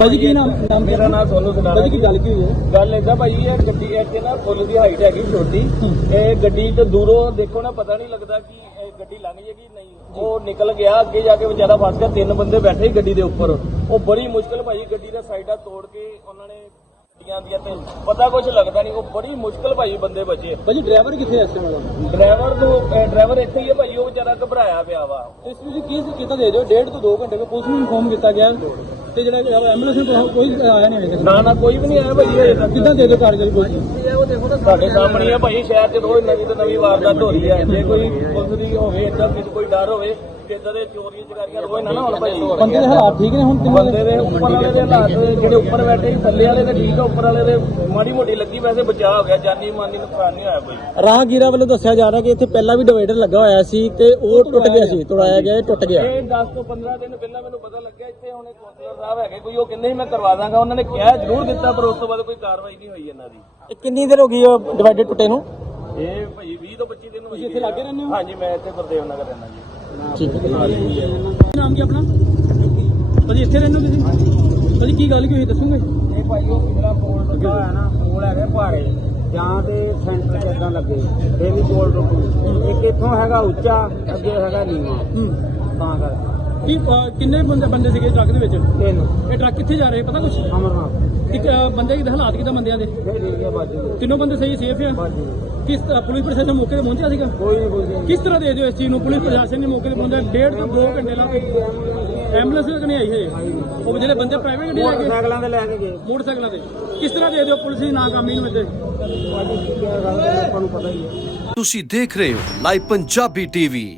ਭਾਜੀ ਕੀ ਨਾਮ ਨਾਮ ਮੇਰਾ ਨਾਮ ਸੋਨੂ ਸਦਾਰਾ ਭਾਜੀ ਕੀ ਗੱਲ ਕੀ ਹੋਈ ਹੈ ਗੱਲ ਇਹਦਾ ਭਾਈ ਇਹ ਗੱਡੀ ਇੱਥੇ ਨਾ ਫੁੱਲ ਦੀ ਹਾਈਟ ਹੈਗੀ ਛੋਟੀ ਇਹ ਗੱਡੀ ਤੇ ਦੂਰੋਂ ਦੇਖੋ ਨਾ ਪਤਾ ਨਹੀਂ ਲੱਗਦਾ ਕਿ ਇਹ ਗੱਡੀ ਲੰਘ ਜੇਗੀ ਨਹੀਂ ਉਹ ਨਿਕਲ ਗਿਆ ਅੱਗੇ ਜਾ ਕੇ ਵਿਚਾਰਾ ਫਸ ਗਿਆ ਤਿੰਨ ਬੰਦੇ ਬੈਠੇ ਗੱਡੀ ਦੇ ਉੱਪਰ ਉਹ ਬੜੀ ਮੁਸ਼ਕਲ ਭਾਈ ਗੱਡੀ ਦਾ ਸਾਈਡਾ ਤੋੜ ਕੇ ਉਹਨਾਂ ਨੇ ਗੱਡੀਆਂ ਦੀਆਂ ਤੇ ਪਤਾ ਕੁਝ ਲੱਗਦਾ ਨਹੀਂ ਉਹ ਬੜੀ ਮੁਸ਼ਕਲ ਭਾਈ ਬੰਦੇ ਬਚੇ ਭਾਈ ਡਰਾਈਵਰ ਕਿੱਥੇ ਐਸੇ ਮਿਲਦਾ ਡਰਾਈਵਰ ਤੋਂ ਡਰਾਈਵਰ ਇੱਥੇ ਹੀ ਹੈ ਭਾਈ ਉਹ ਵਿਚਾਰਾ ਘਬਰਾਇਆ ਪਿਆ ਵਾ ਤੁਸੀਂ ਕੀ ਕੀਤਾ ਦੇ ਦਿਓ 1.5 ਤੋਂ 2 ਘੰਟੇ ਕੋ ਪੁਲਿਸ ਨੂੰ ਇਨਫੋਰਮ ਕੀਤਾ ਗਿਆ ਉੱਤੇ ਜਿਹੜਾ ਐਮਬੂਲੈਂਸ ਕੋਈ ਆਇਆ ਨਹੀਂ ਹੈ ਨਾ ਨਾ ਕੋਈ ਵੀ ਨਹੀਂ ਆਇਆ ਭਾਈ ਕਿੱਦਾਂ ਦੇ ਦੋ ਕਾਰਜ ਕੋਈ ਨਹੀਂ ਉਹ ਦੇਖੋ ਤਾਂ ਸਾਡੇ ਸਾਹਮਣੇ ਆ ਭਾਈ ਸ਼ਹਿਰ ਚ ਰੋਜ਼ ਨਵੀਂ ਤੇ ਨਵੀਂ ਵਾਰਦਾਤ ਹੋ ਰਹੀ ਹੈ ਜੇ ਕੋਈ ਪੁਲਿਸ ਦੀ ਹੋਵੇ ਇੱਦਾਂ ਕਿਸੇ ਕੋਈ ਡਰ ਹੋਵੇ ਬੰਦੇ ਦੇ ਹਾਲਾਤ ਠੀਕ ਨੇ ਹੁਣ ਤਿੰਨ ਬੰਦੇ ਦੇ ਉੱਪਰ ਵਾਲੇ ਦੇ ਹਾਲਾਤ ਜਿਹੜੇ ਉੱਪਰ ਬੈਠੇ ਸੀ ਥੱਲੇ ਵਾਲੇ ਦੇ ਠੀਕ ਆ ਉੱਪਰ ਵਾਲੇ ਦੇ ਮਾੜੀ ਮੋਟੀ ਲੱਗੀ ਵੈਸੇ ਬਚਾਅ ਹੋ ਗਿਆ ਜਾਨੀ ਮਾਨੀ ਨੁਕਸਾਨ ਨਹੀਂ ਹੋਇਆ ਕੋਈ ਰਾਹਗੀਰਾ ਵੱਲੋਂ ਦੱਸਿਆ ਜਾ ਰਿਹਾ ਕਿ ਇੱਥੇ ਪਹਿਲਾਂ ਵੀ ਡਿਵਾਈਡਰ ਲੱਗਾ ਹੋਇਆ ਸੀ ਤੇ ਉਹ ਟੁੱਟ ਗਿਆ ਸੀ ਤੋੜਾਇਆ ਗਿਆ ਟੁੱਟ ਗਿਆ ਇਹ 10 ਤੋਂ 15 ਦਿਨ ਪਹਿਲਾਂ ਮੈਨੂੰ ਪਤਾ ਲੱਗਿਆ ਇੱਥੇ ਹੁਣ ਇੱਕ ਕੌਂਸਲਰ ਸਾਹਿਬ ਹੈਗੇ ਕੋਈ ਉਹ ਕਿੰਨੇ ਸੀ ਮੈਂ ਕਰਵਾ ਦਾਂਗਾ ਉਹਨਾਂ ਨੇ ਕਿਹਾ ਜ਼ਰੂਰ ਦਿੱਤਾ ਪਰ ਉਸ ਤੋਂ ਬਾਅਦ ਕੋਈ ਕਾਰਵਾਈ ਨਹੀਂ ਹੋਈ ਇਹਨਾਂ ਦੀ ਕਿੰਨੀ ਦੇਰ ਹੋ ਗਈ ਉਹ ਡਿਵਾਈਡਰ ਟੁੱਟੇ ਨੂੰ ਇਹ ਭਾਈ 20 ਤੋਂ 25 ਦਿਨ ਹੋ ਗਏ ਜਿੱਥੇ ਲੱਗੇ ਰਹਿੰਦੇ ਹੋ ਹਾਂਜੀ ਮੈਂ ਇੱਥੇ ਗੁਰਦੇਵ ਨਗਰ ਰਹਿੰਦਾ ਜੀ ਨਾਮ ਕੀ ਆਪਣਾ ਭਾਜੀ ਇੱਥੇ ਰਹਿੰਦੇ ਤੁਸੀਂ ਭਾਜੀ ਕੀ ਗੱਲ ਕੀ ਹੋਈ ਦੱਸੋਗੇ ਇਹ ਭਾਈ ਉਹ ਮੇਰਾ ਪੋਲ ਟੁੱਟਾ ਹੋਇਆ ਨਾ ਪੋਲ ਹੈਗਾ ਪਾੜੇ ਜਾਂ ਤੇ ਸੈਂਟਰ ਚ ਇਦਾਂ ਲੱਗੇ ਇਹ ਵੀ ਪੋਲ ਟੁੱਟੂ ਇੱਕ ਇਥੋਂ ਹੈਗਾ ਉੱਚਾ ਅੱਗੇ ਹੈਗਾ ਨੀਵਾਂ ਤਾਂ ਕਰਕੇ ਕਿੰਨੇ ਬੰਦੇ ਬੰਦੇ ਸੀਗੇ ਟਰੱਕ ਦੇ ਵਿੱਚ ਤਿੰਨ ਇਹ ਟਰੱਕ ਕਿੱਥੇ ਜਾ ਰਹੇ ਪਤਾ ਕੁਛ ਅਮਰਨਾਥ ਕਿ ਬੰਦੇ ਕੀ ਹਾਲਾਤ ਕੀ ਦਾ ਬੰਦਿਆਂ ਦੇ ਤਿੰਨੋਂ ਬੰਦੇ ਸਹੀ ਸੇਫ ਆ ਕਿਸ ਤਰ੍ਹਾਂ ਪੁਲਿਸ ਪ੍ਰਸ਼ਾਸਨ ਮੌਕੇ ਤੇ ਪਹੁੰਚਿਆ ਸੀਗਾ ਕਿਸ ਤਰ੍ਹਾਂ ਦੇ ਦਿਓ ਇਸ ਚੀਜ਼ ਨੂੰ ਪੁਲਿਸ ਪ੍ਰਸ਼ਾਸਨ ਨੇ ਮੌਕੇ ਤੇ ਪਹੁੰਚਿਆ ਡੇਢ ਤੋਂ 2 ਘੰਟੇ ਲਾ ਐਂਬੂਲੈਂਸ ਤੱਕ ਨਹੀਂ ਆਈ ਹੈ ਉਹ ਜਿਹੜੇ ਬੰਦੇ ਪ੍ਰਾਈਵੇਟ ਗੱਡੀ ਲੈ ਕੇ ਮੋਟਰਸਾਈਕਲਾਂ ਤੇ ਲੈ ਕੇ ਗਏ ਮੋਟਰਸਾਈਕਲਾਂ ਤੇ ਕਿਸ ਤਰ੍ਹਾਂ ਦੇ ਦਿਓ ਪੁਲਿਸ ਦੀ ਨਾਕਾਮੀ ਨੂੰ ਇੱਥੇ ਤੁਹਾਨੂੰ ਪਤਾ ਹੀ ਹੈ ਤੁਸੀਂ ਦੇਖ ਰਹੇ ਹੋ ਲਾਈਵ ਪੰਜਾਬੀ ਟੀਵੀ